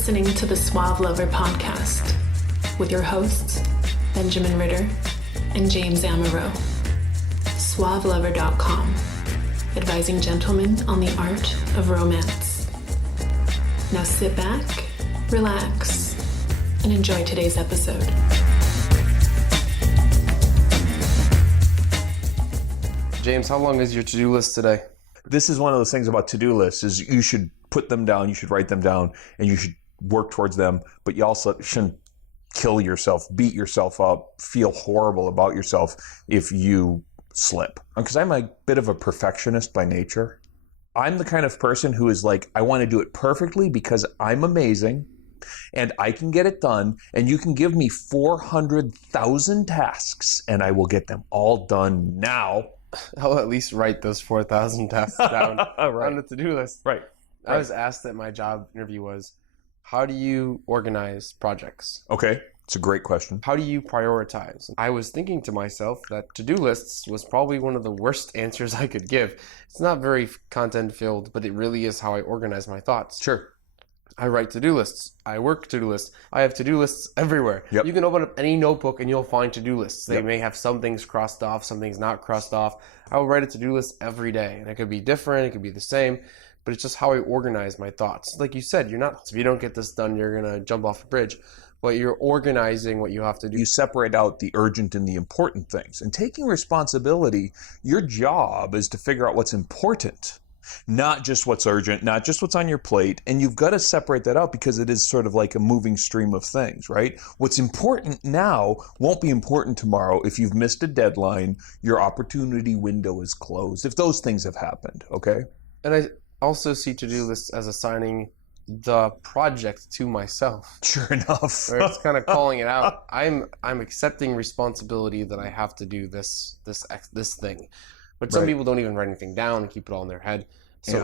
listening to the Suave podcast with your hosts, Benjamin Ritter and James Amaro. SuaveLover.com, advising gentlemen on the art of romance. Now sit back, relax, and enjoy today's episode. James, how long is your to-do list today? This is one of those things about to-do lists is you should put them down, you should write them down, and you should work towards them, but you also shouldn't kill yourself, beat yourself up, feel horrible about yourself if you slip. Because I'm a bit of a perfectionist by nature. I'm the kind of person who is like, I want to do it perfectly because I'm amazing and I can get it done, and you can give me 400,000 tasks and I will get them all done now. I'll at least write those 4,000 tasks down Right. on the to-do list. Right. I was asked at my job interview was, how do you organize projects? Okay. It's a great question. How do you prioritize? I was thinking to myself that to-do lists was probably one of the worst answers I could give. It's not very content-filled, but it really is how I organize my thoughts. Sure. I write to-do lists. I work to-do lists. I have to-do lists everywhere. Yep. You can open up any notebook and you'll find to-do lists. They Yep. may have some things crossed off, some things not crossed off. I will write a to-do list every day. And it could be different, it could be the same, but it's just how I organize my thoughts. Like you said, if you don't get this done, you're going to jump off a bridge. But you're organizing what you have to do. You separate out the urgent and the important things. And taking responsibility, your job is to figure out what's important. Not just what's urgent, not just what's on your plate. And you've got to separate that out because it is sort of like a moving stream of things, right? What's important now won't be important tomorrow. If you've missed a deadline, your opportunity window is closed. If those things have happened, okay? And I also see to-do lists as assigning the project to myself. Sure enough. Or it's kind of calling it out. I'm accepting responsibility that I have to do this thing. But some Right. people don't even write anything down and keep it all in their head. So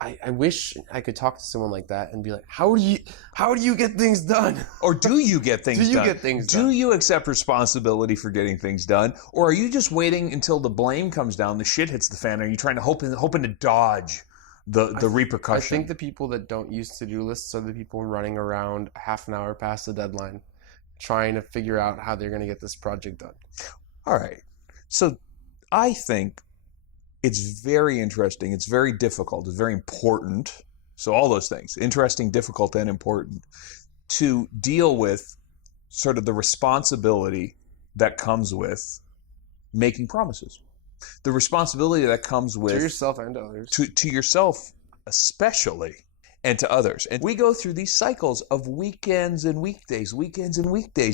Yeah. I wish I could talk to someone like that and be like, how do you get things done? Or do you get things done? Do you get things Do done? you accept responsibility for getting things done? Or are you just waiting until the blame comes down, the shit hits the fan, or are you trying to hoping to dodge the repercussion? I think the people that don't use to-do lists are the people running around half an hour past the deadline trying to figure out how they're going to get this project done. All right. So I think it's very interesting. It's very difficult. It's very important. So all those things, interesting, difficult, and important, to deal with sort of the responsibility that comes with making promises. The responsibility that comes with... To yourself and others. To yourself especially, and to others. And we go through these cycles of weekends and weekdays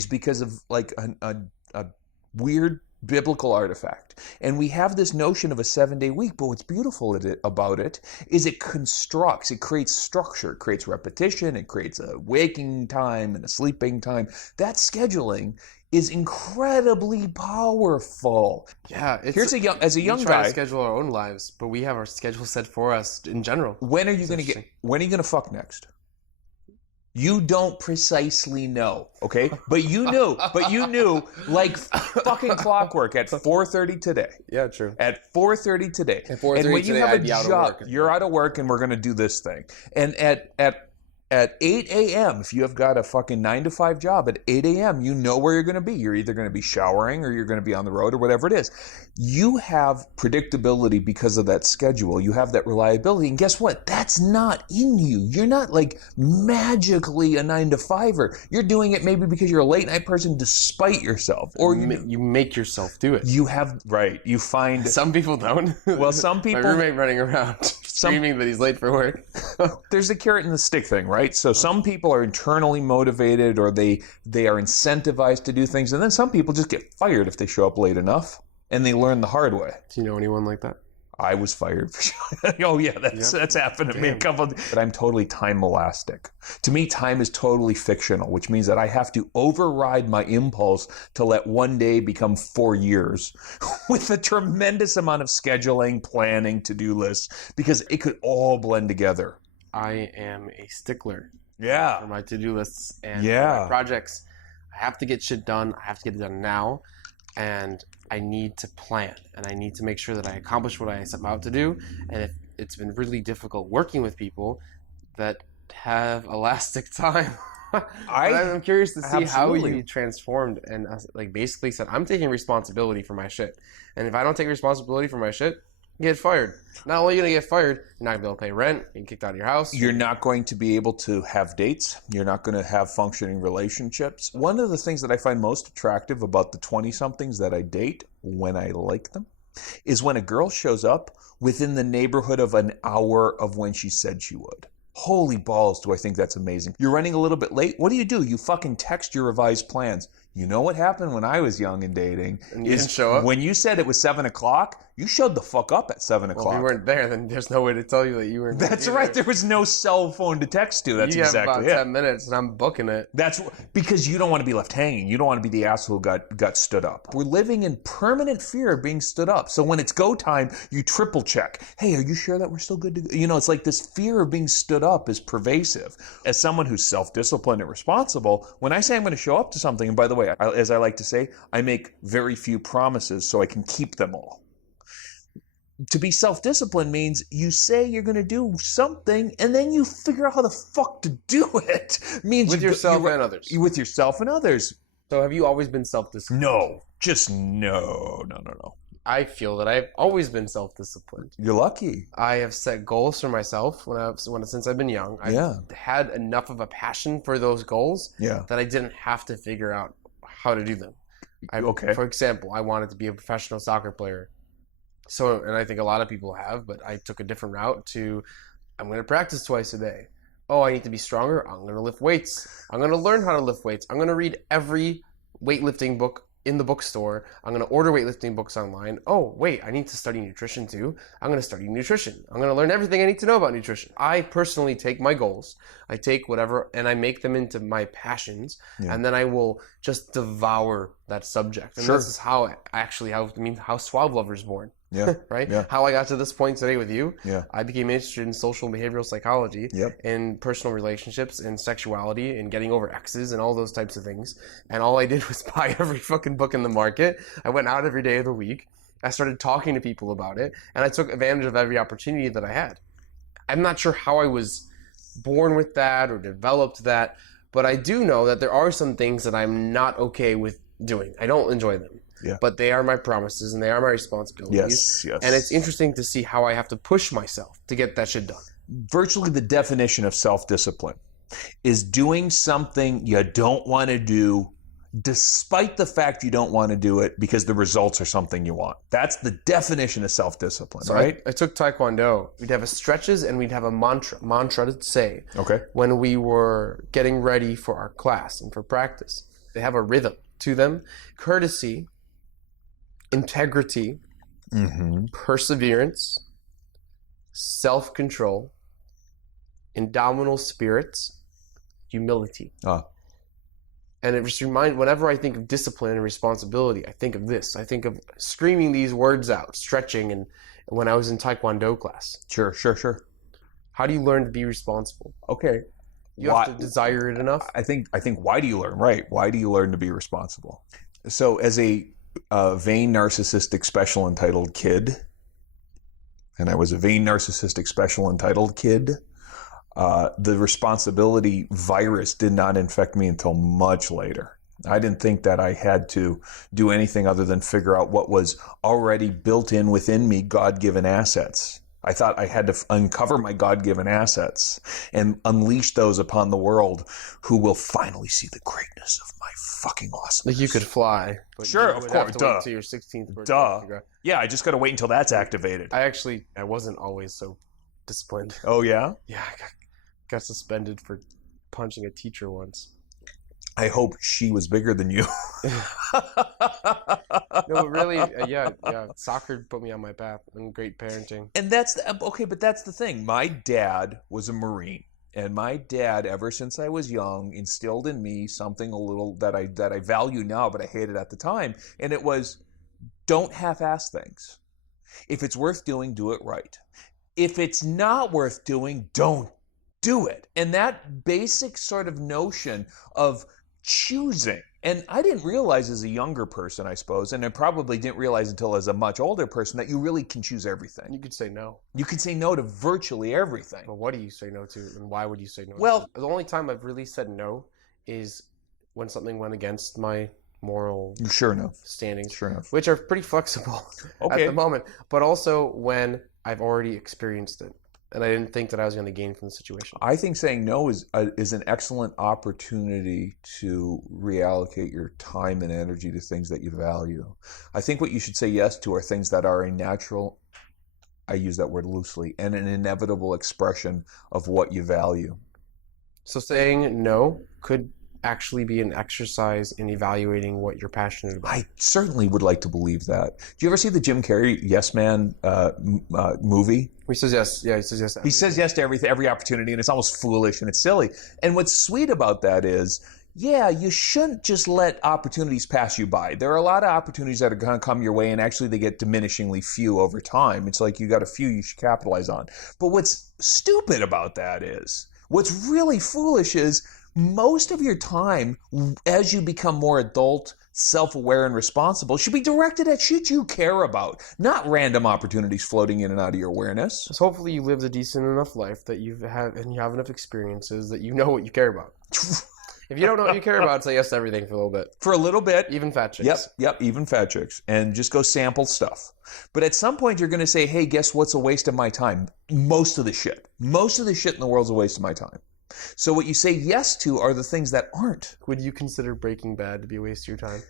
because of like a weird biblical artifact. And we have this notion of a 7-day week, but what's beautiful about it is it constructs, it creates structure, it creates repetition, it creates a waking time and a sleeping time. That scheduling is incredibly powerful. Yeah, As a young we try guy, to schedule our own lives, but we have our schedule set for us in general. when are you going to fuck next? You don't precisely know, okay? But you knew like fucking clockwork at 4:30 today. Yeah, true. At 4:30 today. At 4:30 and when you today, have I'd a be out of job, work. you're out of work and we're going to do this thing. And at 8 a.m., if you have got a fucking 9-to-5 job, at 8 a.m., you know where you're going to be. You're either going to be showering or you're going to be on the road or whatever it is. You have predictability because of that schedule. You have that reliability. And guess what? That's not in you. You're not like magically a 9-to-5er. You're doing it maybe because you're a late night person despite yourself. Or You make yourself do it. you find... Some people don't. Well, some people... My roommate running around screaming that he's late for work. There's the carrot and the stick thing, right? So some people are internally motivated or they are incentivized to do things, and then some people just get fired if they show up late enough, and they learn the hard way. Do you know anyone like that? I was fired. Oh yeah, that's happened to me a couple of... But I'm totally time elastic. To me, time is totally fictional, which means that I have to override my impulse to let one day become 4 years with a tremendous amount of scheduling, planning, to-do lists, because it could all blend together. I am a stickler Yeah. for my to-do lists and Yeah. my projects. I have to get shit done. I have to get it done now. And I need to plan. And I need to make sure that I accomplish what I set out to do. And if it's been really difficult working with people that have elastic time. I'm curious to see how you transformed and like basically said, I'm taking responsibility for my shit. And if I don't take responsibility for my shit, you get fired. Not only are you going to get fired, you're not going to be able to pay rent, you're kicked out of your house. You're not going to be able to have dates. You're not going to have functioning relationships. One of the things that I find most attractive about the 20-somethings that I date when I like them is when a girl shows up within the neighborhood of an hour of when she said she would. Holy balls, do I think that's amazing. You're running a little bit late. What do? You fucking text your revised plans. You know what happened when I was young and dating? And you didn't show up? When you said it was 7 o'clock, you showed the fuck up at 7 o'clock. Well, if you weren't there, then there's no way to tell you that you weren't there. That's right. There was no cell phone to text to. That's exactly it. You have about 10 minutes, and I'm booking it. That's because you don't want to be left hanging. You don't want to be the asshole who got stood up. We're living in permanent fear of being stood up. So when it's go time, you triple check. Hey, are you sure that we're still good to go? You know, it's like this fear of being stood up is pervasive. As someone who's self-disciplined and responsible, when I say I'm going to show up to something, and by the way, as I like to say, I make very few promises so I can keep them all. To be self-disciplined means you say you're going to do something and then you figure out how the fuck to do it. Means with yourself and others. With yourself and others. So have you always been self-disciplined? No. Just no. I feel that I've always been self-disciplined. You're lucky. I have set goals for myself since I've been young. I've had enough of a passion for those goals that I didn't have to figure out how to do them. For example, I wanted to be a professional soccer player. So, and I think a lot of people have, but I took a different route to, I'm going to practice twice a day. Oh, I need to be stronger. I'm going to lift weights. I'm going to learn how to lift weights. I'm going to read every weightlifting book in the bookstore. I'm going to order weightlifting books online. Oh, wait, I need to study nutrition too. I'm going to study nutrition. I'm going to learn everything I need to know about nutrition. I personally take my goals, I take whatever, and I make them into my passions, and then I will just devour that subject. And this is how Suave Lover is born. Yeah. Right? Yeah. How I got to this point today with you. Yeah. I became interested in social and behavioral psychology and personal relationships and sexuality and getting over exes and all those types of things. And all I did was buy every fucking book in the market. I went out every day of the week. I started talking to people about it. And I took advantage of every opportunity that I had. I'm not sure how I was born with that or developed that, but I do know that there are some things that I'm not okay with doing. I don't enjoy them. Yeah. But they are my promises and they are my responsibilities. Yes. And it's interesting to see how I have to push myself to get that shit done. Virtually the definition of self-discipline is doing something you don't want to do despite the fact you don't want to do it because the results are something you want. That's the definition of self-discipline, so right? I took Taekwondo. We'd have a stretches and we'd have a mantra to say when we were getting ready for our class and for practice. They have a rhythm to them. Courtesy, integrity, perseverance, self-control, indomitable spirits, humility. And it just reminds, whenever I think of discipline and responsibility, I think of this. I think of screaming these words out, stretching, and when I was in Taekwondo class. Sure. How do you learn to be responsible? Okay. You have to desire it enough? I think why do you learn? Right. Why do you learn to be responsible? So as a vain, narcissistic, special entitled kid, and I was a vain, narcissistic, special entitled kid, the responsibility virus did not infect me until much later. I didn't think that I had to do anything other than figure out what was already built in within me, God-given assets. I thought I had to uncover my God-given assets and unleash those upon the world who will finally see the greatness of my fucking awesomeness. Like you could fly. But sure, you of would course. have to wait until your 16th birthday. Duh. Yeah, I just got to wait until that's activated. I wasn't always so disciplined. Oh, yeah? Yeah, I got suspended for punching a teacher once. I hope she was bigger than you. No, but really, yeah. Soccer put me on my path and great parenting. And that's but that's the thing. My dad was a Marine, and my dad, ever since I was young, instilled in me something a little that I value now, but I hated at the time, and it was, don't half-ass things. If it's worth doing, do it right. If it's not worth doing, don't do it. And that basic sort of notion of choosing And I didn't realize as a younger person, I suppose, and I probably didn't realize until as a much older person, that you really can choose everything. You could say no. You can say no to virtually everything. But what do you say no to, and why would you say no? Well, the only time I've really said no is when something went against my moral sure enough. standings, Sure enough. which are pretty flexible at the moment. But also when I've already experienced it, and I didn't think that I was going to gain from the situation. I think saying no is an excellent opportunity to reallocate your time and energy to things that you value. I think what you should say yes to are things that are a natural, I use that word loosely, and an inevitable expression of what you value. So saying no could actually be an exercise in evaluating what you're passionate about. I certainly would like to believe that. Do you ever see the Jim Carrey Yes Man movie? He says yes. Yeah, he says yes. He says yes to every opportunity, and it's almost foolish and it's silly. And what's sweet about that is, yeah, you shouldn't just let opportunities pass you by. There are a lot of opportunities that are going to come your way, and actually they get diminishingly few over time. It's like you got a few you should capitalize on. But what's stupid about that is, what's really foolish is, most of your time, as you become more adult, self-aware, and responsible, should be directed at shit you care about, not random opportunities floating in and out of your awareness. So hopefully you lived a decent enough life that you have enough experiences that you know what you care about. If you don't know what you care about, say yes to everything for a little bit. For a little bit. Even fat chicks. Yep, even fat chicks. And just go sample stuff. But at some point you're going to say, hey, guess what's a waste of my time? Most of the shit. Most of the shit in the world's a waste of my time. So what you say yes to are the things that aren't. Would you consider Breaking Bad to be a waste of your time?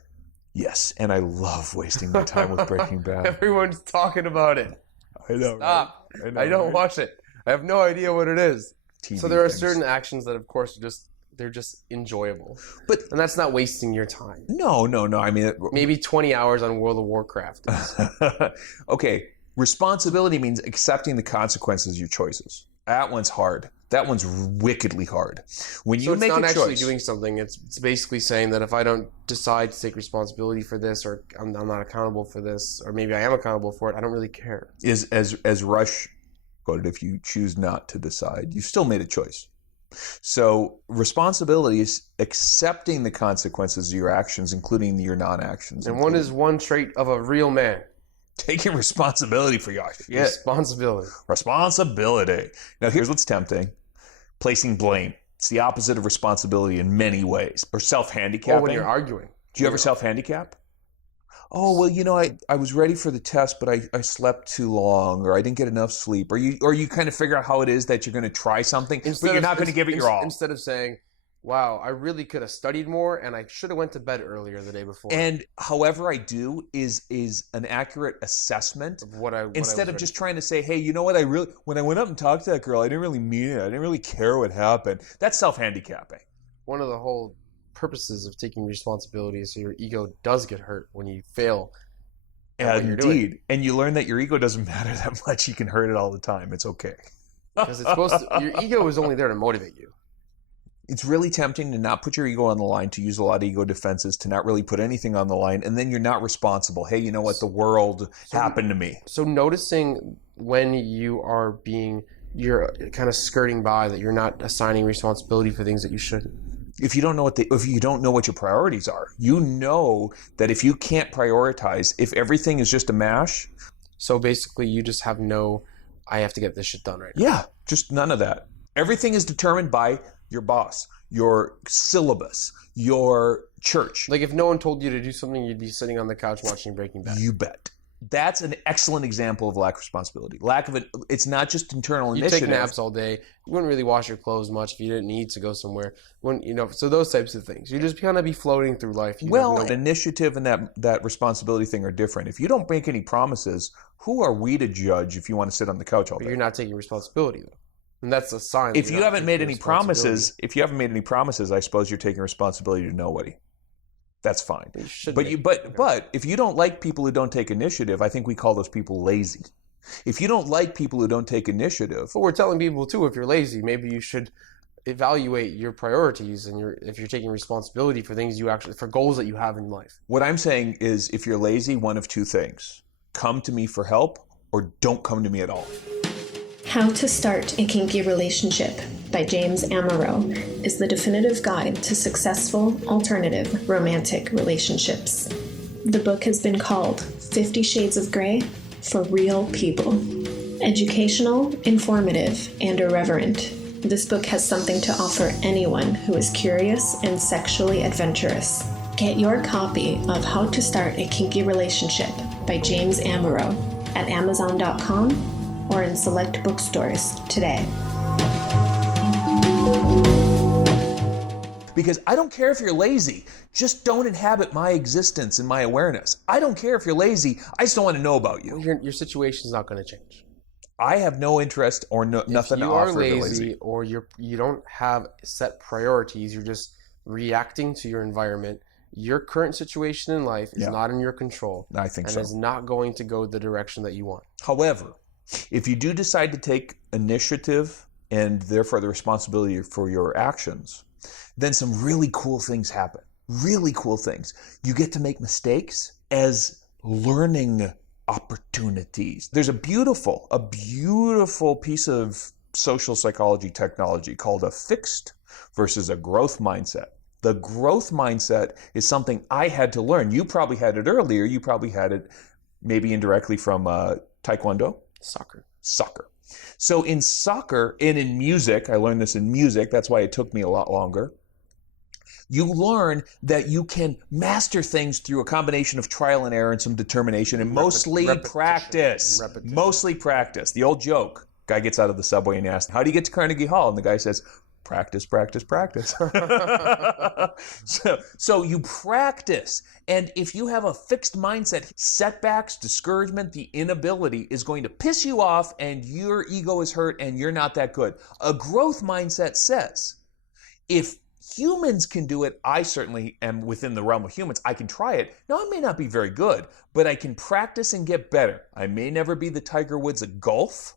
Yes, and I love wasting my time with Breaking Bad. Everyone's talking about it. I know. Stop. Right? I don't watch it. I have no idea what it is. TV so there are things. certain actions that, of course, they're just enjoyable. And that's not wasting your time. No. I mean, maybe 20 hours on World of Warcraft. Okay, responsibility means accepting the consequences of your choices. That one's hard. That one's wickedly hard. When you make a choice, it's not actually doing something. It's basically saying that if I don't decide to take responsibility for this, or I'm not accountable for this, or maybe I am accountable for it, I don't really care. As Rush quoted, if you choose not to decide, you've still made a choice. So responsibility is accepting the consequences of your actions, including your non-actions. And one is one trait of a real man. Taking responsibility for your shit. Responsibility. Now here's what's tempting. Placing blame. It's the opposite of responsibility in many ways. Or self-handicapping. Oh, when you're arguing. Do you ever self-handicap? Oh, well, I was ready for the test, but I slept too long, or I didn't get enough sleep. Or you kind of figure out how it is that you're going to try something, but you're not going to give it your all. Instead of saying, wow, I really could have studied more, and I should have went to bed earlier the day before. And however I do is an accurate assessment of what instead of just trying to say, hey, you know what, when I went up and talked to that girl, I didn't really mean it. I didn't really care what happened. That's self-handicapping. One of the whole purposes of taking responsibility is so your ego does get hurt when you fail. Indeed. And you learn that your ego doesn't matter that much. You can hurt it all the time. It's okay. Because your ego is only there to motivate you. It's really tempting to not put your ego on the line, to use a lot of ego defenses, to not really put anything on the line, and then you're not responsible. Hey, you know what? The world happened to me. So noticing when you're kind of skirting by, that you're not assigning responsibility for things that you shouldn't. If you don't know what your priorities are, you know that if you can't prioritize, if everything is just a mash. So basically you just have I have to get this shit done right now. Yeah, just none of that. Everything is determined by your boss, your syllabus, your church. Like if no one told you to do something, you'd be sitting on the couch watching Breaking Bad. You bet. That's an excellent example of lack of responsibility. Lack of it. It's not just internal initiative. You take naps all day. You wouldn't really wash your clothes much if you didn't need to go somewhere. So those types of things. You just kind of be floating through life. Initiative and that responsibility thing are different. If you don't make any promises, who are we to judge if you want to sit on the couch all day? But you're not taking responsibility though. And that's a sign. If you haven't made any promises, I suppose you're taking responsibility to nobody. That's fine. But if you don't like people who don't take initiative, I think we call those people lazy. If you don't like people who don't take initiative, but we're telling people too, if you're lazy, maybe you should evaluate your priorities and if you're taking responsibility for things for goals that you have in life. What I'm saying is, if you're lazy, one of two things: come to me for help, or don't come to me at all. How to start a kinky relationship. by James Amaro is the definitive guide to successful, alternative, romantic relationships. The book has been called 50 Shades of Grey for Real People. Educational, informative, and irreverent, this book has something to offer anyone who is curious and sexually adventurous. Get your copy of How to Start a Kinky Relationship by James Amaro at Amazon.com or in select bookstores today. Because I don't care if you're lazy, just don't inhabit my existence and my awareness. I don't care if you're lazy, I just don't want to know about you. Your situation's not going to change. I have no interest or nothing to offer. If you are lazy or you don't have set priorities, you're just reacting to your environment, your current situation in life is not in your control. I think so. And is not going to go the direction that you want. However, if you do decide to take initiative and therefore the responsibility for your actions, then some really cool things happen. Really cool things. You get to make mistakes as learning opportunities. There's a beautiful piece of social psychology technology called a fixed versus a growth mindset. The growth mindset is something I had to learn. You probably had it earlier. You probably had it maybe indirectly from Taekwondo. Soccer. So in soccer and in music, I learned this in music. That's why it took me a lot longer. You learn that you can master things through a combination of trial and error and some determination and mostly practice. Mostly practice. The old joke. Guy gets out of the subway and asks, "How do you get to Carnegie Hall?" And the guy says, "Practice, practice, practice." So you practice. And if you have a fixed mindset, setbacks, discouragement, the inability is going to piss you off and your ego is hurt and you're not that good. A growth mindset says, if humans can do it, I certainly am within the realm of humans. I can try it. Now, I may not be very good, but I can practice and get better. I may never be the Tiger Woods of golf,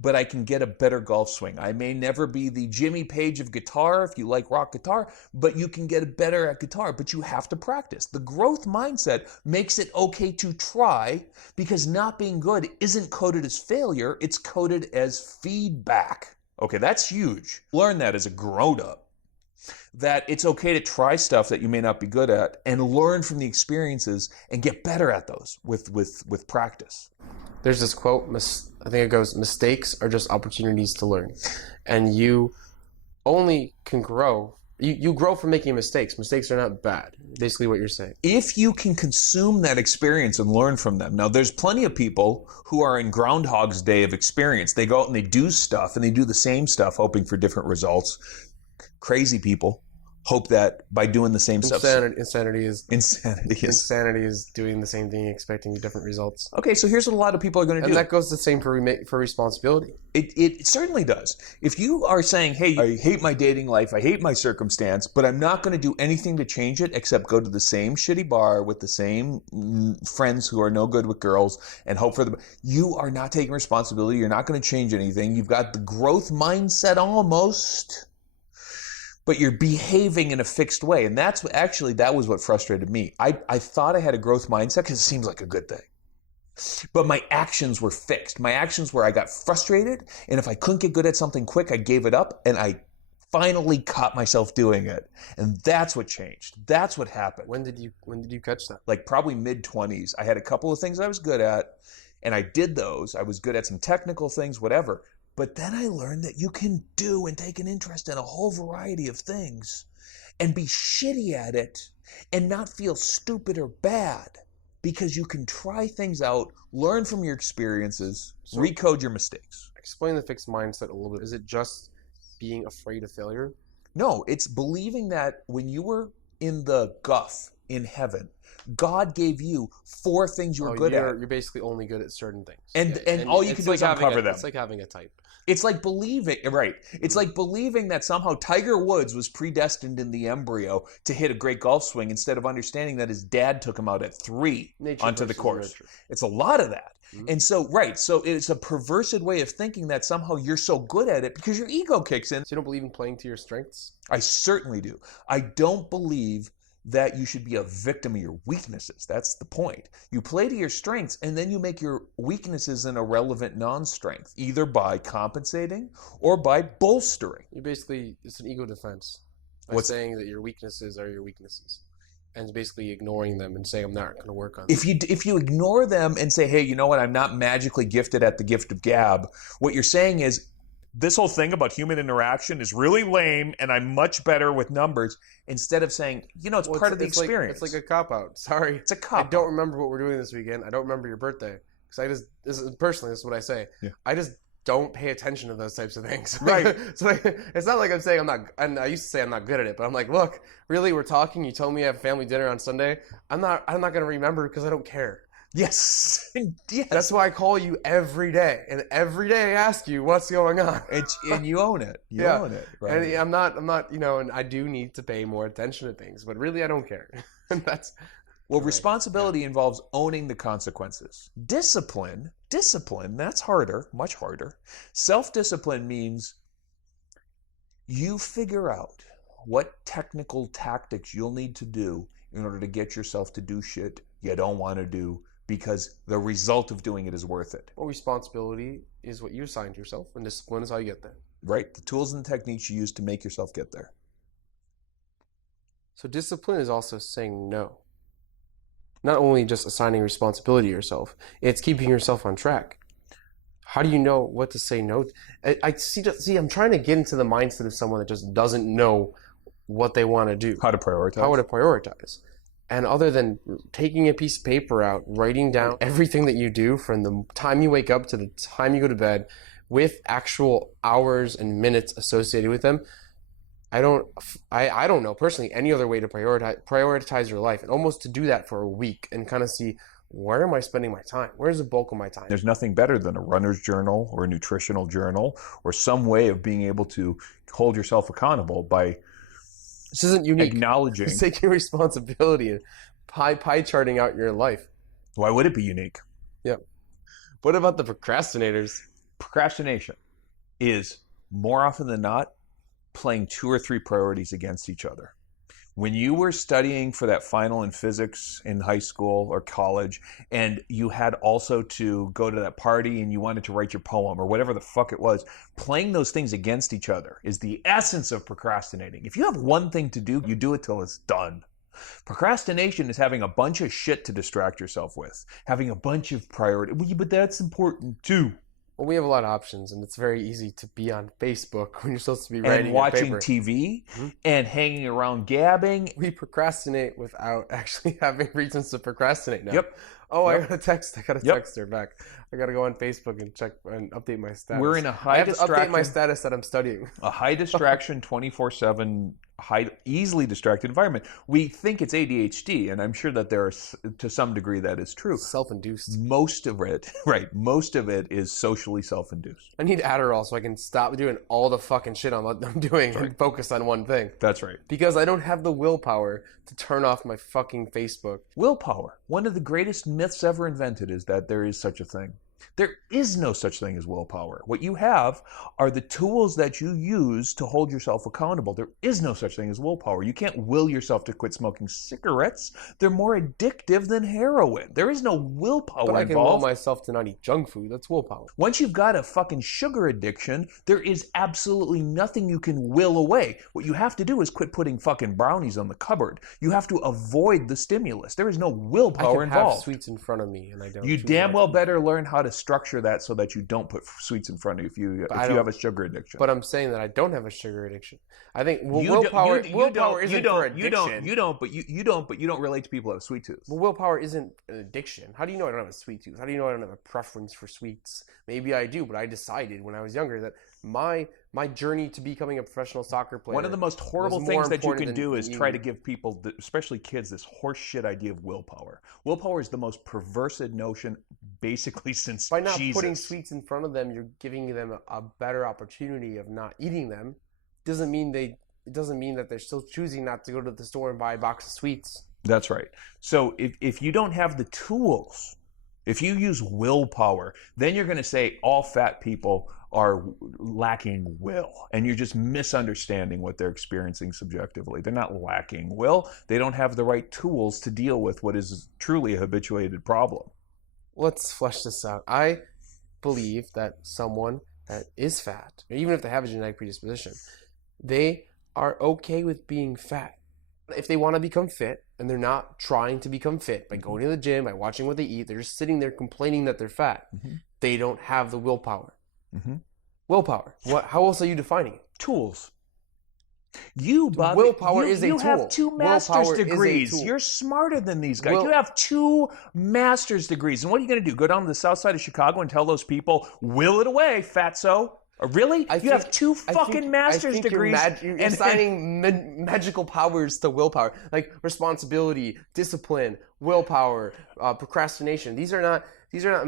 but I can get a better golf swing. I may never be the Jimmy Page of guitar, if you like rock guitar, but you can get better at guitar, but you have to practice. The growth mindset makes it okay to try because not being good isn't coded as failure, it's coded as feedback. Okay, that's huge. Learn that as a grown-up, that it's okay to try stuff that you may not be good at and learn from the experiences and get better at those with practice. There's this quote, I think it goes, mistakes are just opportunities to learn. And you only can grow. You grow from making mistakes. Mistakes are not bad, basically what you're saying. If you can consume that experience and learn from them. Now, there's plenty of people who are in Groundhog's Day of experience. They go out and they do stuff, and they do the same stuff, hoping for different results. Crazy people hope that by doing the same stuff. Insanity is doing the same thing, expecting different results. Okay, so here's what a lot of people are going to do. And that goes the same for responsibility. It certainly does. If you are saying, hey, I hate my dating life, I hate my circumstance, but I'm not going to do anything to change it except go to the same shitty bar with the same friends who are no good with girls and hope for you are not taking responsibility. You're not going to change anything. You've got the growth mindset almost, but you're behaving in a fixed way. And that was what frustrated me. I thought I had a growth mindset because it seems like a good thing. But my actions were fixed. My actions were I got frustrated, and if I couldn't get good at something quick, I gave it up, and I finally caught myself doing it. And that's what changed. That's what happened. When did you catch that? Like probably mid-20s. I had a couple of things I was good at, and I did those. I was good at some technical things, whatever. But then I learned that you can do and take an interest in a whole variety of things and be shitty at it and not feel stupid or bad because you can try things out, learn from your experiences, recode your mistakes. Explain the fixed mindset a little bit. Is it just being afraid of failure? No, it's believing that when you were in the guff in heaven, God gave you 4 things you were good at. You're basically only good at certain things. And all you can do is uncover them. It's like having a type. It's like believing, right. It's like believing that somehow Tiger Woods was predestined in the embryo to hit a great golf swing instead of understanding that his dad took him out at 3 onto the course. Nature. It's a lot of that. Mm-hmm. And so it's a perverted way of thinking that somehow you're so good at it because your ego kicks in. So you don't believe in playing to your strengths? I certainly do. I don't believe that you should be a victim of your weaknesses. That's the point. You play to your strengths, and then you make your weaknesses an irrelevant non-strength, either by compensating or by bolstering. You basically, it's an ego defense. By saying that your weaknesses are your weaknesses. And basically ignoring them and saying, I'm not going to work on them. If you ignore them and say, hey, you know what, I'm not magically gifted at the gift of gab, what you're saying is, this whole thing about human interaction is really lame and I'm much better with numbers, instead of saying, you know, it's part of the experience. It's like a cop-out. Sorry. It's a cop-out. I don't remember what we're doing this weekend. I don't remember your birthday. Because this is what I say. Yeah. I just don't pay attention to those types of things. Right. So it's not like I'm saying I'm not, and I used to say I'm not good at it, but I'm like, look, really, we're talking, you told me I have family dinner on Sunday. I'm not going to remember because I don't care. Yes. Yes. That's why I call you every day. And every day I ask you what's going on. And you own it. You own it. Right. And I'm not, and I do need to pay more attention to things, but really I don't care. Responsibility involves owning the consequences. Discipline, that's harder, much harder. Self-discipline means you figure out what technical tactics you'll need to do in order to get yourself to do shit you don't want to do, because the result of doing it is worth it. Well, responsibility is what you assigned yourself, and discipline is how you get there. Right? The tools and techniques you use to make yourself get there. So discipline is also saying no. Not only just assigning responsibility to yourself, it's keeping yourself on track. How do you know what to say no? I see. I'm trying to get into the mindset of someone that just doesn't know what they want to do. How to prioritize. And other than taking a piece of paper out, writing down everything that you do from the time you wake up to the time you go to bed, with actual hours and minutes associated with them, I don't know personally any other way to prioritize your life, and almost to do that for a week and kind of see, where am I spending my time? Where's the bulk of my time? There's nothing better than a runner's journal or a nutritional journal or some way of being able to hold yourself accountable by this isn't unique. Acknowledging. It's taking responsibility and pie charting out your life. Why would it be unique? Yeah. What about the procrastinators? Procrastination is, more often than not, playing 2 or 3 priorities against each other. When you were studying for that final in physics in high school or college, and you had also to go to that party and you wanted to write your poem or whatever the fuck it was, playing those things against each other is the essence of procrastinating. If you have one thing to do, you do it till it's done. Procrastination is having a bunch of shit to distract yourself with, having a bunch of priorities. Well, but that's important too. Well, we have a lot of options, and it's very easy to be on Facebook when you're supposed to be writing and watching your paper. TV and hanging around gabbing. We procrastinate without actually having reasons to procrastinate now. Yep. Oh, yep. I got a text. I got to text her back. I got to go on Facebook and check and update my status. We're in a high I have distraction. to update my status that I'm studying. A high distraction, 24/7, easily distracted environment. We think it's ADHD, and I'm sure that there's, to some degree, that is true. Self-induced. Most of it, right? Most of it is socially self-induced. I need Adderall so I can stop doing all the fucking shit I'm doing and focus on one thing. That's right. Because I don't have the willpower to turn off my fucking Facebook. Willpower. One of the greatest myths ever invented is that there is such a thing. There is no such thing as willpower. What you have are the tools that you use to hold yourself accountable. There is no such thing as willpower. You can't will yourself to quit smoking cigarettes. They're more addictive than heroin. There is no willpower But I can involved. will myself to not eat junk food. That's willpower. Once you've got a fucking sugar addiction, there is absolutely nothing you can will away. What you have to do is quit putting fucking brownies on the cupboard. You have to avoid the stimulus. There is no willpower I can involved. have sweets in front of me, and I don't. You damn well better learn how to structure that so that you don't put sweets in front of you if you have a sugar addiction. But I'm saying that I don't have a sugar addiction. I think willpower isn't for addiction. You don't, but you don't relate to people who have sweet tooth. Well, willpower isn't an addiction. How do you know I don't have a sweet tooth? How do you know I don't have a preference for sweets? Maybe I do, but I decided when I was younger that my journey to becoming a professional soccer player. One of the most horrible things that you can do is try to give people, especially kids, this horse shit idea of willpower. Willpower is the most perverse notion basically since By not Jesus. putting sweets in front of them, you're giving them a better opportunity of not eating them. It doesn't mean that they're still choosing not to go to the store and buy a box of sweets. That's right. So if you don't have the tools, if you use willpower, then you're going to say all fat people are lacking will, and you're just misunderstanding what they're experiencing subjectively. They're not lacking will. They don't have the right tools to deal with what is truly a habituated problem. Let's flesh this out. I believe that someone that is fat, even if they have a genetic predisposition, they are okay with being fat. If they want to become fit, and they're not trying to become fit by going to the gym, by watching what they eat, they're just sitting there complaining that they're fat. They don't have the willpower. Willpower. How else are you defining it? Tools. Willpower is a tool. You have 2 master's degrees. You're smarter than these guys. You have 2 master's degrees. And what are you going to do? Go down to the south side of Chicago and tell those people, will it away, fatso? Really? You have 2 fucking master's degrees. You're assigning magical powers to willpower, like responsibility, discipline, willpower, procrastination. These are not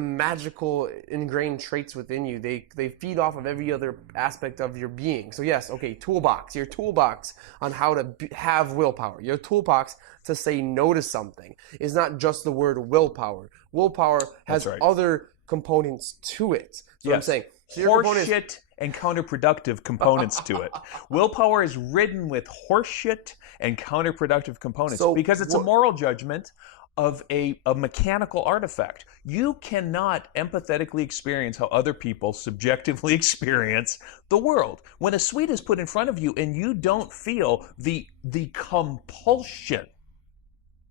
magical ingrained traits within you. They feed off of every other aspect of your being. So yes, okay, toolbox. Your toolbox on how to have willpower. Your toolbox to say no to something is not just the word willpower. Willpower has other components to it. So I'm saying horseshit and counterproductive components to it. Willpower is ridden with horseshit and counterproductive components because it's a moral judgment of a mechanical artifact. You cannot empathetically experience how other people subjectively experience the world. When a sweet is put in front of you and you don't feel the compulsion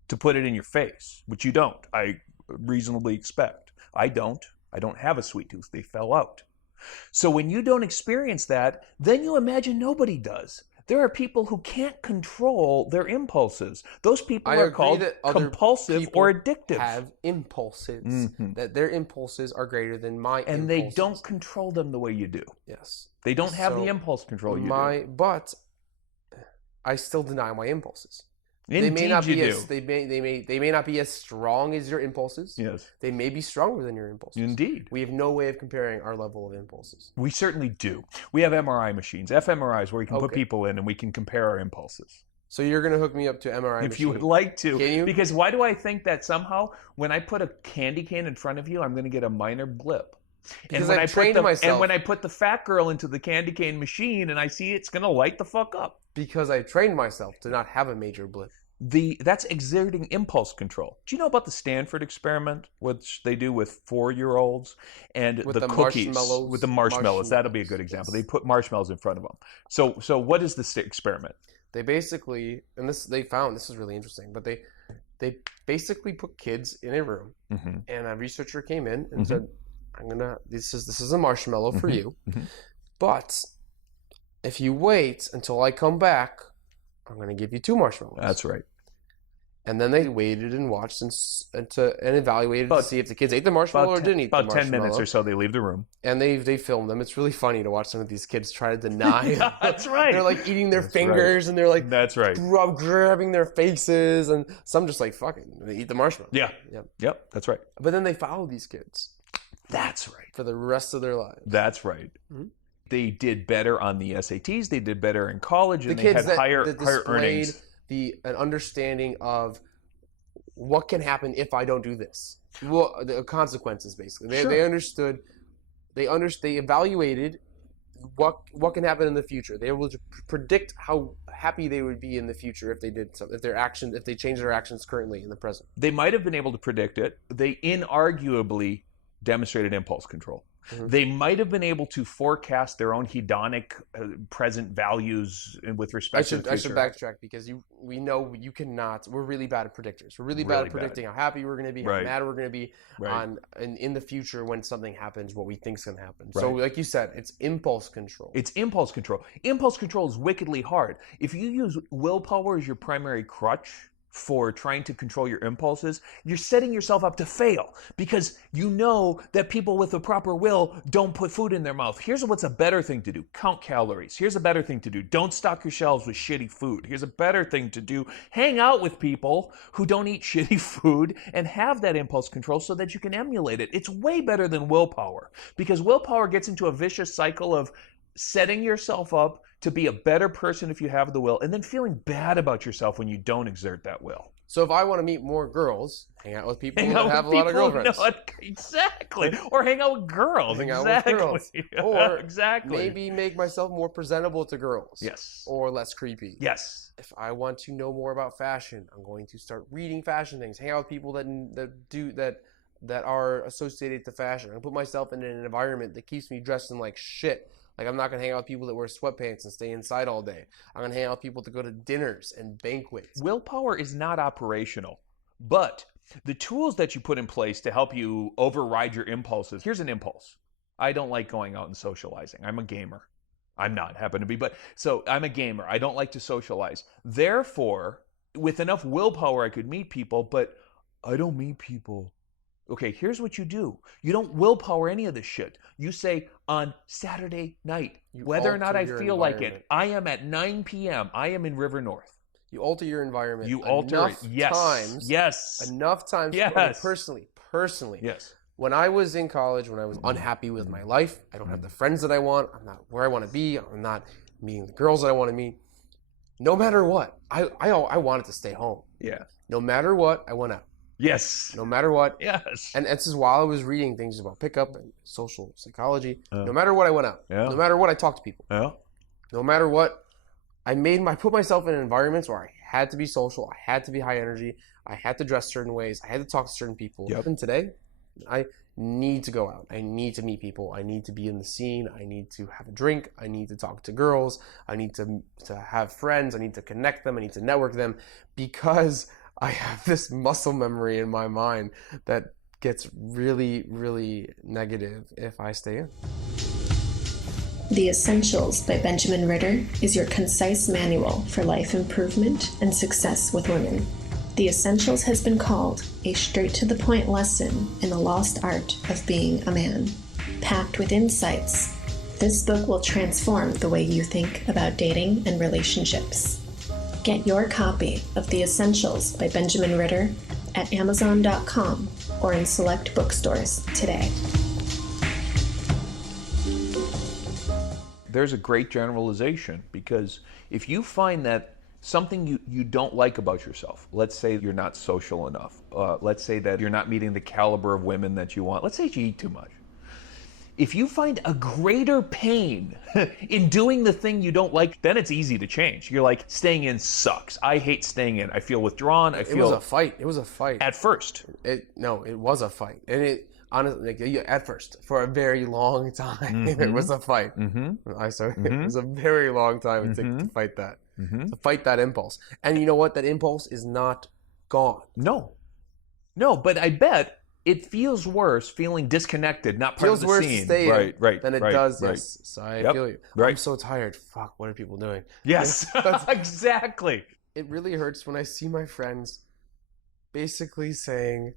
to put it in your face, which you don't, I reasonably expect. I don't have a sweet tooth. They fell out. So when you don't experience that, then you imagine nobody does. There are people who can't control their impulses. Those people are called compulsive or addictive. Have impulses. That their impulses are greater than my impulses. And they don't control them the way you do. Yes. They don't have the impulse control you do. But I still deny my impulses. Indeed, they may not you be do. They may not be as strong as your impulses. Yes. They may be stronger than your impulses. Indeed. We have no way of comparing our level of impulses. We certainly do. We have MRI machines, fMRIs, where we can put people in and we can compare our impulses. So you're going to hook me up to MRI machine? If you would like to. Can you? Because why do I think that somehow when I put a candy cane in front of you, I'm going to get a minor blip? Because I've trained myself. And when I put the fat girl into the candy cane machine and I see it's going to light the fuck up. Because I trained myself to not have a major blip. That's exerting impulse control. Do you know about the Stanford experiment, which they do with 4-year-olds and with the cookies with the marshmallows? That'll be a good example. They put marshmallows in front of them. So what is the experiment? They basically, and they found this is really interesting, but they basically put kids in a room, and a researcher came in and said, this is a marshmallow for you, but if you wait until I come back, I'm going to give you 2 marshmallows. That's right. And then they waited and watched and evaluated to see if the kids ate the marshmallow or didn't eat the marshmallow. About 10 minutes or so, they leave the room. And they filmed them. It's really funny to watch some of these kids try to deny. That's right. They're like eating their fingers and they're like grabbing their faces, and some just like fucking they eat the marshmallow. Yep. That's right. But then they follow these kids. That's right. For the rest of their lives. That's right. They did better on the SATs. They did better in college, and the they kids had higher earnings. An understanding of what can happen if I don't do this. Well, the consequences basically. They understood. They evaluated what can happen in the future. They were able to predict how happy they would be in the future if they did something. If they changed their actions currently in the present. They might have been able to predict it. They inarguably demonstrated impulse control. They might have been able to forecast their own hedonic present values with respect to the future. I should backtrack because we know you cannot. We're really bad at predictors. We're really bad at predicting how happy we're going to be, how mad we're going to be in the future when something happens, what we think is going to happen. So like you said, it's impulse control. It's impulse control. Impulse control is wickedly hard. If you use willpower as your primary crutch for trying to control your impulses, you're setting yourself up to fail because you know that people with the proper will don't put food in their mouth. Here's what's a better thing to do. Count calories. Here's a better thing to do. Don't stock your shelves with shitty food. Here's a better thing to do. Hang out with people who don't eat shitty food and have that impulse control so that you can emulate it. It's way better than willpower because willpower gets into a vicious cycle of setting yourself up to be a better person if you have the will, and then feeling bad about yourself when you don't exert that will. So if I want to meet more girls, hang out with people Hang that out have a with lot of people, girlfriends. exactly. Or hang out with girls. Hang out exactly. with girls. Or exactly. maybe make myself more presentable to girls. Yes. Or less creepy. Yes. If I want to know more about fashion, I'm going to start reading fashion things. Hang out with people that are associated to fashion. I'm gonna put myself in an environment that keeps me dressing like shit. Like, I'm not gonna hang out with people that wear sweatpants and stay inside all day. I'm gonna hang out with people to go to dinners and banquets. Willpower is not operational, but the tools that you put in place to help you override your impulses. Here's an impulse. I don't like going out and socializing. I'm a gamer. I'm not, happen to be, but so I'm a gamer. I don't like to socialize. Therefore, with enough willpower, I could meet people, but I don't meet people. Okay, here's what you do. You don't willpower any of this shit. You say, on Saturday night, whether or not I feel like it, I am at 9 p.m. I am in River North. You alter your environment. You alter it. Yes. Times, yes. Enough times. Yes. Okay, personally. Yes. When I was in college, when I was unhappy with my life, I don't have the friends that I want. I'm not where I want to be. I'm not meeting the girls that I want to meet. No matter what, I wanted to stay home. Yeah. No matter what, I went out. Yes. No matter what. Yes. And this is while I was reading things about pickup and social psychology. No matter what, I went out. Yeah. No matter what, I talked to people. Yeah. No matter what, I put myself in environments where I had to be social. I had to be high energy. I had to dress certain ways. I had to talk to certain people. Yep. And today, I need to go out. I need to meet people. I need to be in the scene. I need to have a drink. I need to talk to girls. I need to have friends. I need to connect them. I need to network them, because I have this muscle memory in my mind that gets really, really negative if I stay in. The Essentials by Benjamin Ritter is your concise manual for life improvement and success with women. The Essentials has been called a straight-to-the-point lesson in the lost art of being a man. Packed with insights, this book will transform the way you think about dating and relationships. Get your copy of The Essentials by Benjamin Ritter at Amazon.com or in select bookstores today. There's a great generalization, because if you find that something you don't like about yourself, let's say you're not social enough, let's say that you're not meeting the caliber of women that you want, let's say you eat too much. If you find a greater pain in doing the thing you don't like, then it's easy to change. You're like, staying in sucks. I hate staying in. I feel withdrawn. It was a fight. It was a fight. At first. It was a fight. And it, honestly, at first, for a very long time, it was a fight. It was a very long time it took to fight that. To fight that impulse. And you know what? That impulse is not gone. No, but I bet it feels worse feeling disconnected, not part of the scene. Feels worse to stay in than it does. Right. Yes. So I feel you. Right. I'm so tired. Fuck, what are people doing? Yes, exactly. It really hurts when I see my friends basically saying,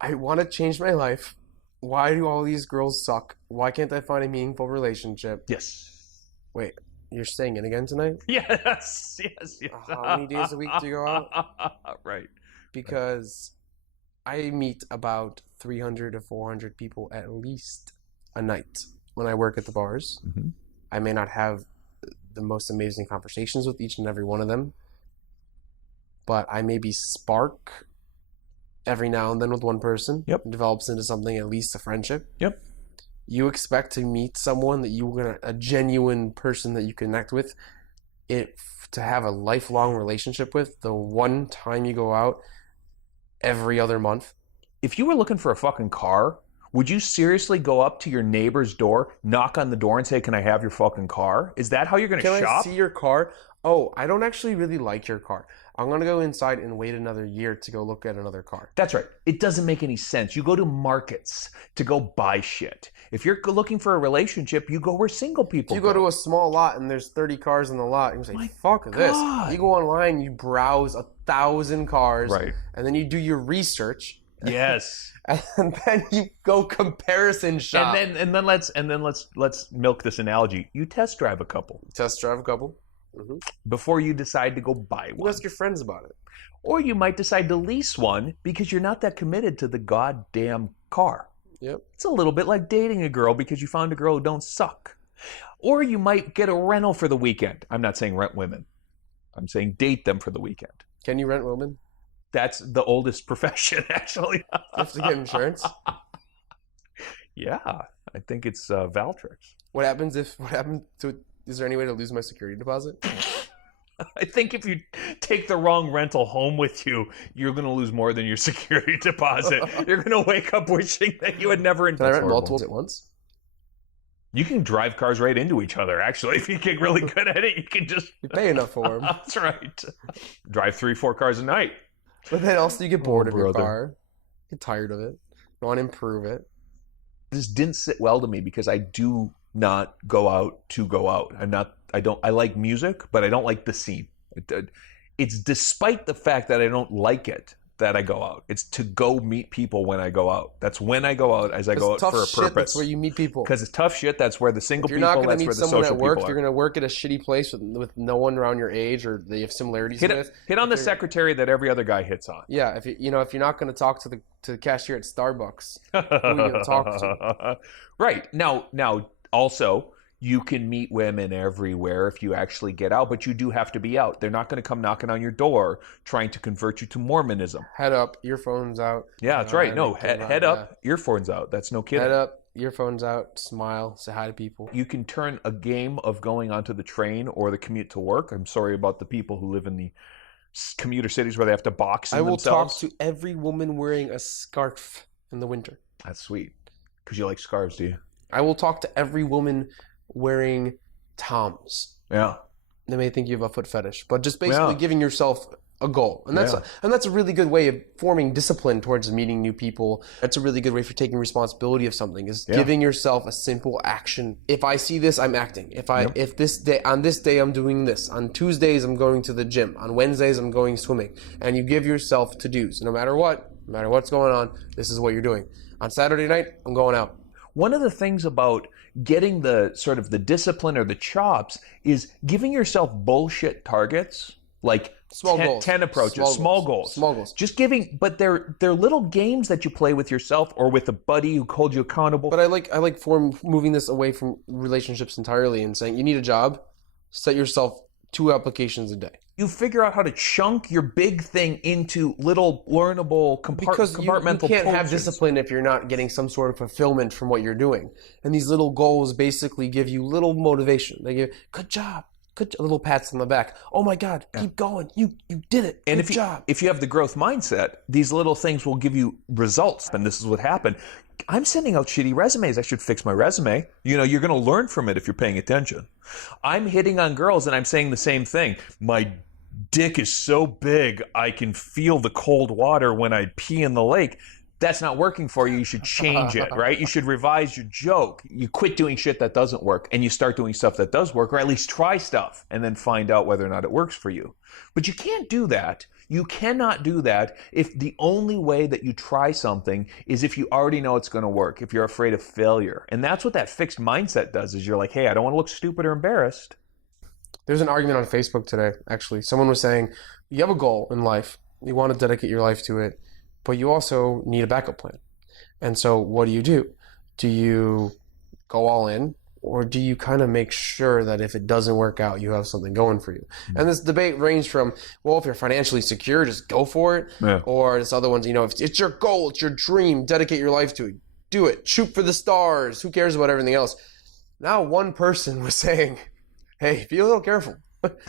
I want to change my life. Why do all these girls suck? Why can't I find a meaningful relationship? Yes. Wait, you're staying in again tonight? Yes. How many days a week do you go out? Right. Because I meet about 300 to 400 people at least a night when I work at the bars. I may not have the most amazing conversations with each and every one of them, but I maybe spark every now and then with one person. Yep. It develops into something, at least a friendship. Yep. You expect to meet someone that a genuine person that you connect with, to have a lifelong relationship with, the one time you go out every other month. If you were looking for a fucking car, would you seriously go up to your neighbor's door, knock on the door, and say, "Can I have your fucking car?" Is that how you're going to shop? Can I see your car? Oh, I don't actually really like your car. I'm going to go inside and wait another year to go look at another car. That's right. It doesn't make any sense. You go to markets to go buy shit. If you're looking for a relationship, you go where single people You go to a small lot and there's 30 cars in the lot, and you say, fuck God. this. You go online, you browse 1,000 cars, right, and then you do your research. Yes. And then you go comparison shop. And then let's milk this analogy. You test drive a couple. Test drive a couple. Before you decide to go buy one. You ask your friends about it. Or you might decide to lease one because you're not that committed to the goddamn car. Yep. It's a little bit like dating a girl because you found a girl who don't suck. Or you might get a rental for the weekend. I'm not saying rent women. I'm saying date them for the weekend. Can you rent women? That's the oldest profession, actually. You have to get insurance. Yeah, I think it's Valtrix. What happens is there any way to lose my security deposit? I think if you take the wrong rental home with you, you're going to lose more than your security deposit. You're going to wake up wishing that you had never Can I rent horrible. multiple at once? You can drive cars right into each other, actually. If you get really good at it, you can just... You pay enough for them. That's right. Drive 3-4 cars a night. But then also you get bored of your brother. car. Get tired of it. You want to improve it. This didn't sit well to me because I do not go out to go out. I like music, but I don't like the scene. It's despite the fact that I don't like it that I go out. It's to go meet people when I go out. That's when I go out, as I go out for a purpose. That's where you meet people. Because it's tough shit. That's where the single If you're people, not going that's to where meet the someone social at work, people you're are. going to work at a shitty place with no one around your age or they have similarities with. Hit on the secretary that every other guy hits on. Yeah, if you're not going to talk to the cashier at Starbucks, who are you going to talk to? Right. Now also, you can meet women everywhere if you actually get out, but you do have to be out. They're not going to come knocking on your door trying to convert you to Mormonism. Head up, earphones out. Yeah, that's right. No, head up, earphones out. That's no kidding. Head up, earphones out, smile, say hi to people. You can turn a game of going onto the train or the commute to work. I'm sorry about the people who live in the commuter cities where they have to box in I will themselves. talk to every woman wearing a scarf in the winter. That's sweet. Because you like scarves, do you? I will talk to every woman wearing Toms. Yeah. They may think you have a foot fetish, but just basically giving yourself a goal. And that's a really good way of forming discipline towards meeting new people. That's a really good way for taking responsibility of something, is giving yourself a simple action. If I see this, I'm acting. If this day, on this day I'm doing this. On Tuesdays I'm going to the gym. On Wednesdays I'm going swimming. And you give yourself to-dos. No matter what's going on, this is what you're doing. On Saturday night, I'm going out. One of the things about getting the sort of the discipline or the chops is giving yourself bullshit targets, like Small goals. 10 approaches, small goals. Just giving, but they're little games that you play with yourself or with a buddy who holds you accountable. But I like moving this away from relationships entirely and saying you need a job, set yourself 2 applications a day. You figure out how to chunk your big thing into little learnable compartmental you can't have portions. discipline if you're not getting some sort of fulfillment from what you're doing. And these little goals basically give you little motivation. They give, good job, little pats on the back. Oh my God, keep going. You did it. And good job. If you have the growth mindset, these little things will give you results. And this is what happened. I'm sending out shitty resumes. I should fix my resume. You're going to learn from it if you're paying attention. I'm hitting on girls and I'm saying the same thing. My dick is so big I can feel the cold water when I pee in the lake. That's not working for you. You should change it, right? You should revise your joke. You quit doing shit that doesn't work and you start doing stuff that does work, or at least try stuff and then find out whether or not it works for you. But you can't do that. You cannot do that if the only way that you try something is if you already know it's going to work, if you're afraid of failure. And that's what that fixed mindset does, is you're like, hey, I don't want to look stupid or embarrassed. There's an argument on Facebook today, actually. Someone was saying, you have a goal in life. You want to dedicate your life to it, but you also need a backup plan. And so what do? Do you go all in, or do you kind of make sure that if it doesn't work out, you have something going for you? Mm-hmm. And this debate ranged from, well, if you're financially secure, just go for it. Yeah. Or this other one's, if it's your goal, it's your dream, dedicate your life to it. Do it. Shoot for the stars. Who cares about everything else? Now one person was saying, hey, be a little careful.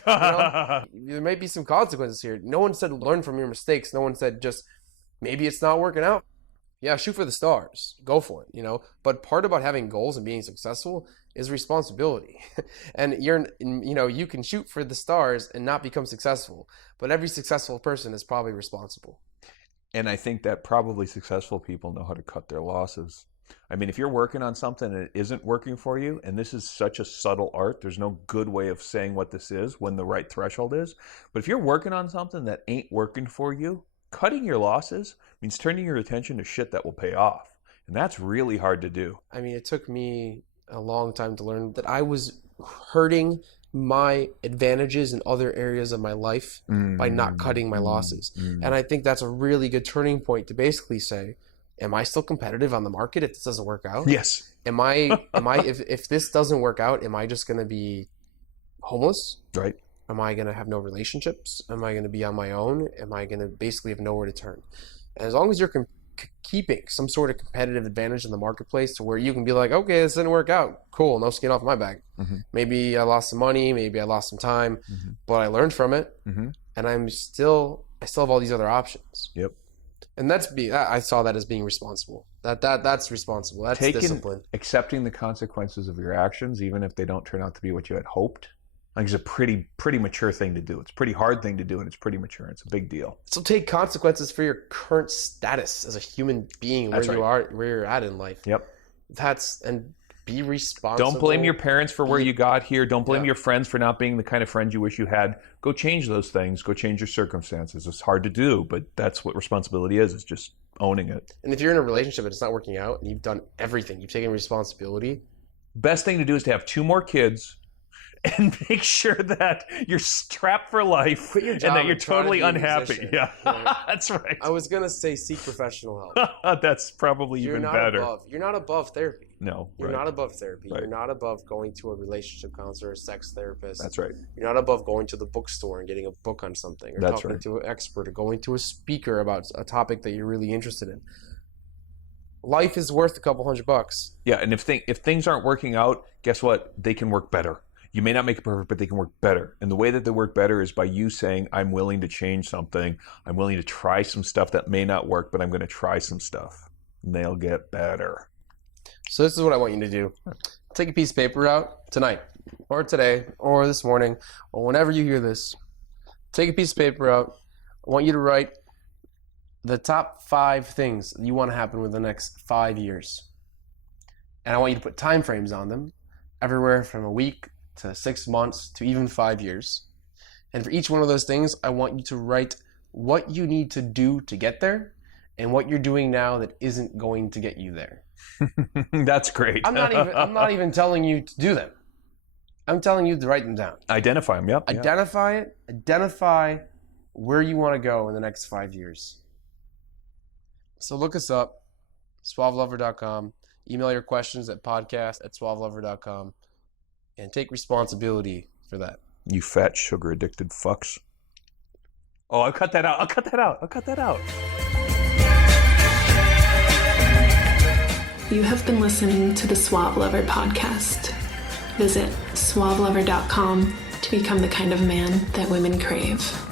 There might be some consequences here. No one said learn from your mistakes. No one said just maybe it's not working out. Yeah, shoot for the stars. Go for it, But part about having goals and being successful is responsibility. And you can shoot for the stars and not become successful, but every successful person is probably responsible. And I think that probably successful people know how to cut their losses. I mean, if you're working on something and it isn't working for you, and this is such a subtle art, there's no good way of saying what this is when the right threshold is. But if you're working on something that ain't working for you, cutting your losses means turning your attention to shit that will pay off. And that's really hard to do. I mean, it took me a long time to learn that I was hurting my advantages in other areas of my life by not cutting my losses. And I think that's a really good turning point to basically say, am I still competitive on the market if this doesn't work out? Yes. If this doesn't work out, am I just going to be homeless? Right. Am I going to have no relationships? Am I going to be on my own? Am I going to basically have nowhere to turn? And as long as you're keeping some sort of competitive advantage in the marketplace to where you can be like, okay, this didn't work out. Cool, no skin off my back. Maybe I lost some money, maybe I lost some time, but I learned from it, and I still have all these other options. Yep. And I saw that as being responsible. That's responsible. That's discipline. Accepting the consequences of your actions, even if they don't turn out to be what you had hoped. I think it's a pretty mature thing to do. It's a pretty hard thing to do, and it's pretty mature. It's a big deal. So take consequences for your current status as a human being, where you are, where you're at in life. Yep. And be responsible. Don't blame your parents for where you got here. Don't blame your friends for not being the kind of friends you wish you had. Go change those things. Go change your circumstances. It's hard to do, but that's what responsibility is just owning it. And if you're in a relationship and it's not working out and you've done everything, you've taken responsibility. Best thing to do is to have 2 more kids and make sure that you're strapped for life and that you're totally unhappy. Yeah, right. That's right. I was going to say seek professional help. That's probably even better. You're not above therapy. No. You're not above therapy. Right. You're not above going to a relationship counselor or a sex therapist. That's right. You're not above going to the bookstore and getting a book on something, or talking to an expert, or going to a speaker about a topic that you're really interested in. Life is worth a couple $100. Yeah, and if things aren't working out, guess what? They can work better. You may not make it perfect, but they can work better. And the way that they work better is by you saying, I'm willing to change something. I'm willing to try some stuff that may not work, but I'm going to try some stuff. And they'll get better. So this is what I want you to do. Take a piece of paper out tonight, or today, or this morning, or whenever you hear this. Take a piece of paper out. I want you to write the top 5 things you want to happen within the next 5 years. And I want you to put time frames on them, everywhere from a week to 6 months to even 5 years. And for each one of those things, I want you to write what you need to do to get there and what you're doing now that isn't going to get you there. That's great. I'm not even telling you to do them. I'm telling you to write them down. Identify them, yep. Identify it. Identify where you want to go in the next 5 years. So look us up, suavelover.com. Email your questions at podcast@suavelover.com. And take responsibility for that. You fat, sugar-addicted fucks. Oh, I'll cut that out. You have been listening to the Suave Lover podcast. Visit suavelover.com to become the kind of man that women crave.